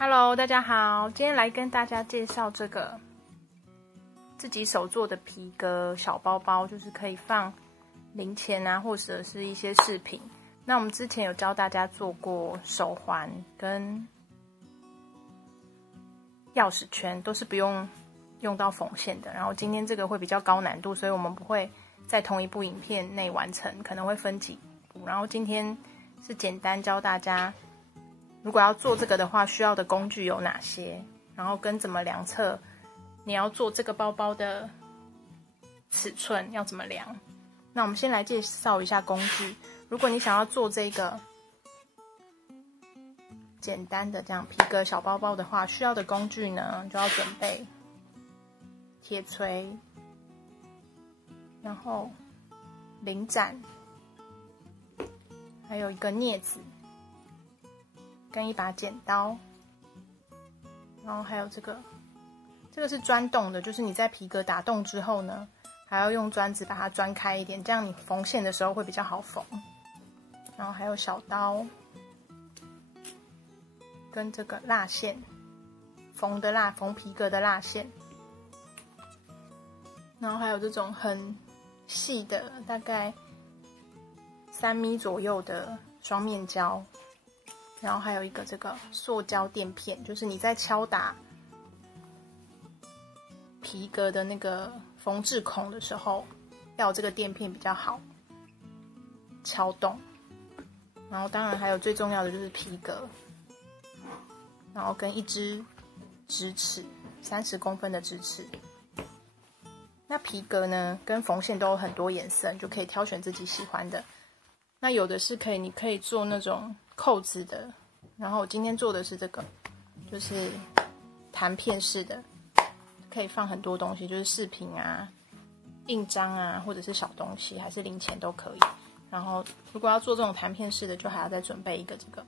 Hello， 大家好，今天来跟大家介绍这个自己手做的皮革小包包，就是可以放零钱啊，或者是一些饰品。那我们之前有教大家做过手环跟钥匙圈，都是不用到缝线的。然后今天这个会比较高难度，所以我们不会在同一部影片内完成，可能会分几部。然后今天是简单教大家，如果要做这个的话，需要的工具有哪些，然后跟怎么量测你要做这个包包的尺寸要怎么量。那我们先来介绍一下工具。如果你想要做这个简单的这样皮革小包包的话，需要的工具呢，就要准备铁锤，然后零展，还有一个镊子跟一把剪刀，然后还有这个是钻洞的，就是你在皮革打洞之后呢，还要用钻子把它钻开一点，这样你缝线的时候会比较好缝。然后还有小刀跟这个蜡线，缝皮革的蜡线，然后还有这种很细的大概3米左右的双面胶，然后还有一个这个塑胶垫片，就是你在敲打皮革的那个缝制孔的时候，要有这个垫片比较好敲动。然后当然还有最重要的就是皮革，然后跟一支直尺，30公分的直尺。那皮革呢跟缝线都有很多颜色，你就可以挑选自己喜欢的。那有的是你可以做那种扣子的，然后我今天做的是这个，就是弹片式的，可以放很多东西，就是饰品啊、印章啊，或者是小东西，还是零钱都可以。然后如果要做这种弹片式的，就还要再准备一个这个，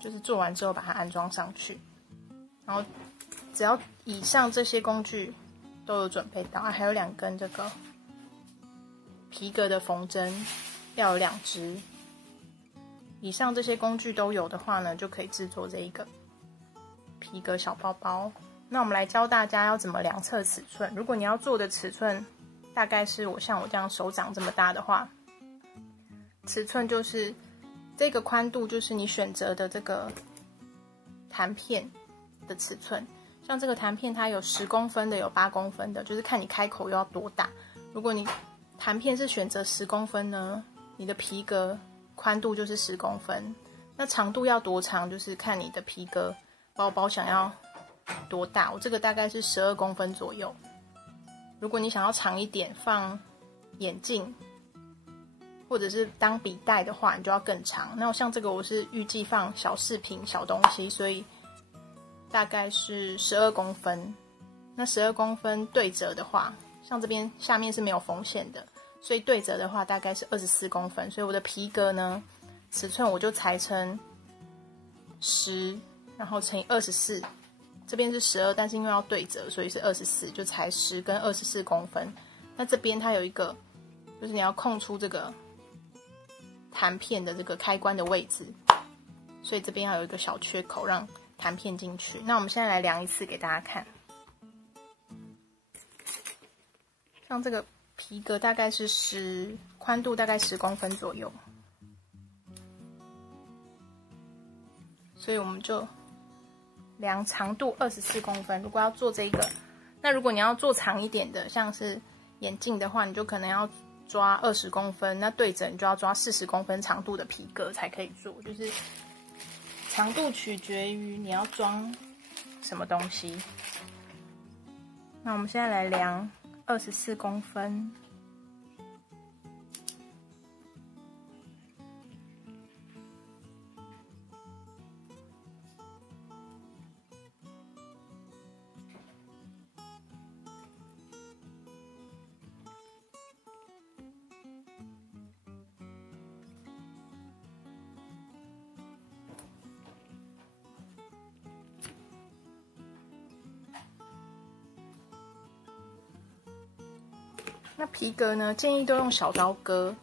就是做完之后把它安装上去。然后只要以上这些工具都有准备到，还有2根这个皮革的缝针，要有2支。以上这些工具都有的话呢，就可以制作这一个皮革小包包。那我们来教大家要怎么量测尺寸。如果你要做的尺寸大概是像我这样手掌这么大的话，尺寸就是这个宽度，就是你选择的这个弹片的尺寸。像这个弹片它有10公分的，有8公分的，就是看你开口要多大。如果你弹片是选择10公分呢，你的皮革宽度就是10公分。那长度要多长，就是看你的皮革包包想要多大。我这个大概是12公分左右。如果你想要长一点，放眼镜或者是当笔袋的话，你就要更长。那像这个我是预计放小饰品、小东西，所以大概是12公分。那12公分对折的话，像这边下面是没有缝线的，所以对折的话大概是24公分。所以我的皮革呢，尺寸我就裁成10，然后乘以24。这边是12，但是因为要对折，所以是24，就裁10跟24公分。那这边它有一个，就是你要空出这个弹片的这个开关的位置，所以这边要有一个小缺口让弹片进去。那我们现在来量一次给大家看。像这个皮革大概是宽度大概10公分左右，所以我们就量长度24公分。如果要做这个，那如果你要做长一点的，像是眼镜的话，你就可能要抓20公分，那对折你就要抓40公分长度的皮革才可以做。就是长度取决于你要装什么东西。那我们现在来量24公分。那皮革呢，建议都用小刀割，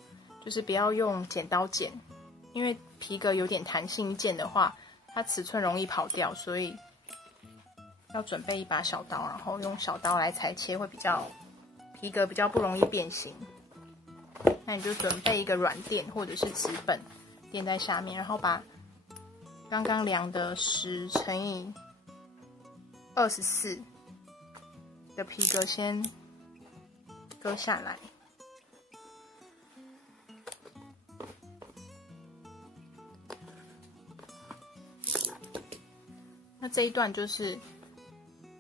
就是不要用剪刀剪，因为皮革有点弹性件的话，它尺寸容易跑掉，所以要准备一把小刀，然后用小刀来裁切，会比较皮革比较不容易变形。那你就准备一个软垫或者是纸本垫在下面，然后把刚刚量的10乘以24的皮革先割下来。那这一段就是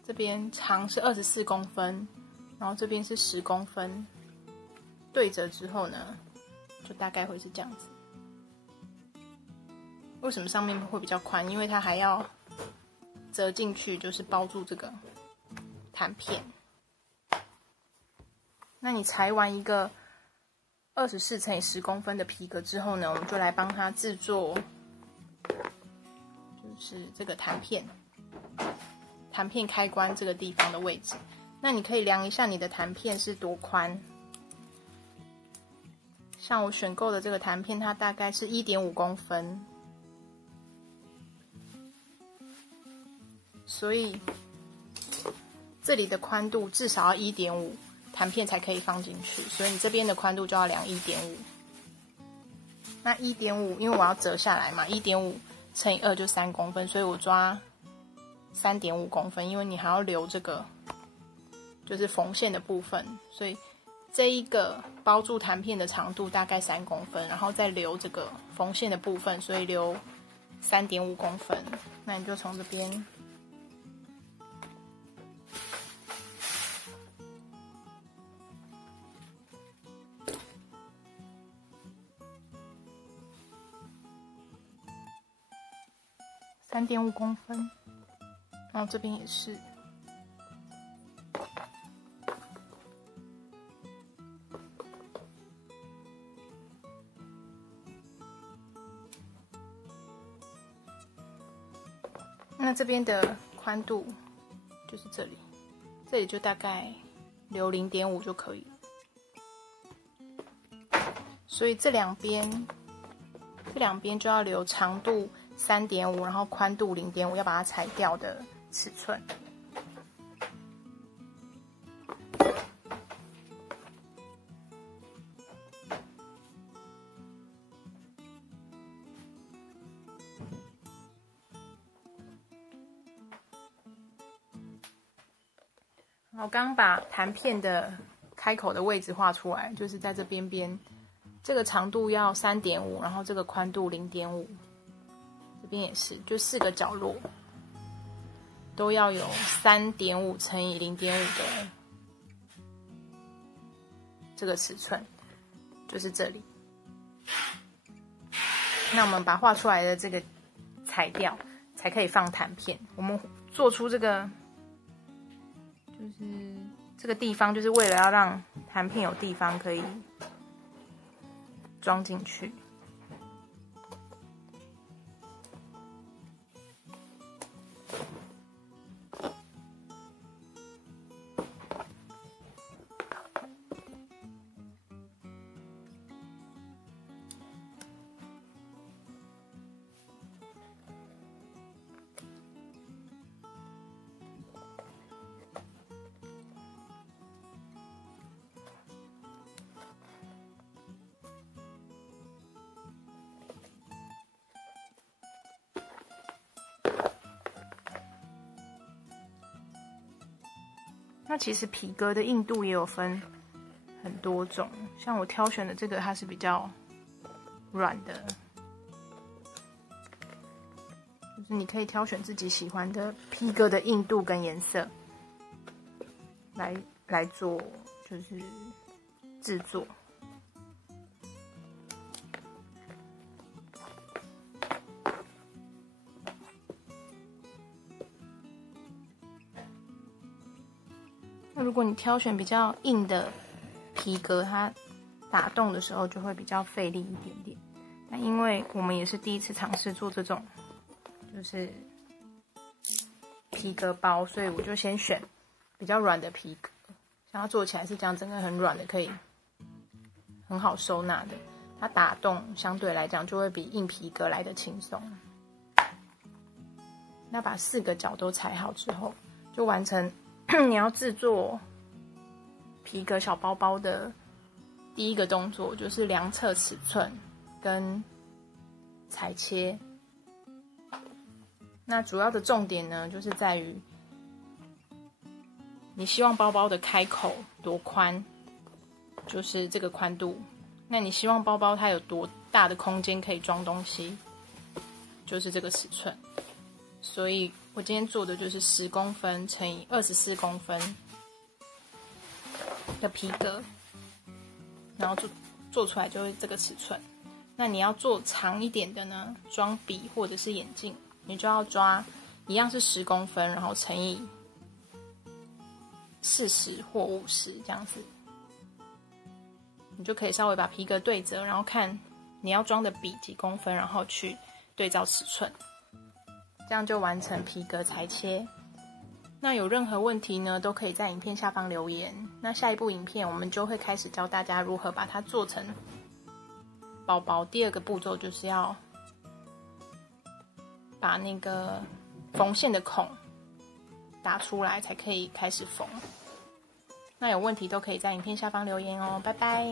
这边长是24公分，然后这边是10公分，对折之后呢，就大概会是这样子。为什么上面会比较宽？因为它还要折进去，就是包住这个弹片。那你裁完一个24乘以10公分的皮革之后呢，我们就来帮它制作，就是这个弹片开关这个地方的位置。那你可以量一下你的弹片是多宽。像我选购的这个弹片，它大概是1.5公分，所以这里的宽度至少要1.5，弹片才可以放进去，所以你这边的宽度就要量1.5。那1.5，因为我要折下来嘛，1.5乘以2就3公分，所以我抓3.5公分，因为你还要留这个就是缝线的部分，所以这一个包住弹片的长度大概3公分，然后再留这个缝线的部分，所以留3.5公分。那你就从这边3.5公分，然后这边也是。那这边的宽度就是这里，这里就大概留0.5就可以了。所以这两边就要留长度3.5，然后宽度0.5，要把它裁掉的尺寸。我刚把弹片的开口的位置画出来，就是在这边边，这个长度要3.5，然后这个宽度0.5，这边也是，就4个角落都要有3.5乘以0.5的这个尺寸，就是这里。那我们把画出来的这个裁掉，才可以放弹片。我们做出这个。就是这个地方，就是为了要让弹片有地方可以装进去。那其实皮革的硬度也有分很多种，像我挑选的这个它是比较软的，就是你可以挑选自己喜欢的皮革的硬度跟颜色来做，就是制作。那如果你挑选比较硬的皮革，它打洞的时候就会比较费力一点点。那因为我们也是第一次尝试做这种就是皮革包，所以我就先选比较软的皮革，像它做起来是这样，整个很软的，可以很好收纳的。它打洞相对来讲就会比硬皮革来的轻松。那把4个角都裁好之后，就完成你要制作皮革小包包的第一个动作，就是量测尺寸跟裁切。那主要的重点呢，就是在于你希望包包的开口多宽，就是这个宽度。那你希望包包它有多大的空间可以装东西，就是这个尺寸。所以我今天做的就是10公分乘以24公分的皮革，然后做出来就会这个尺寸。那你要做长一点的呢，装笔或者是眼镜，你就要抓一样是10公分，然后乘以40或50这样子，你就可以稍微把皮革对折，然后看你要装的笔几公分，然后去对照尺寸，这样就完成皮革裁切。那有任何问题呢，都可以在影片下方留言。那下一部影片我们就会开始教大家如何把它做成包包。第2个步骤就是要把那个缝线的孔打出来，才可以开始缝。那有问题都可以在影片下方留言哦，拜拜。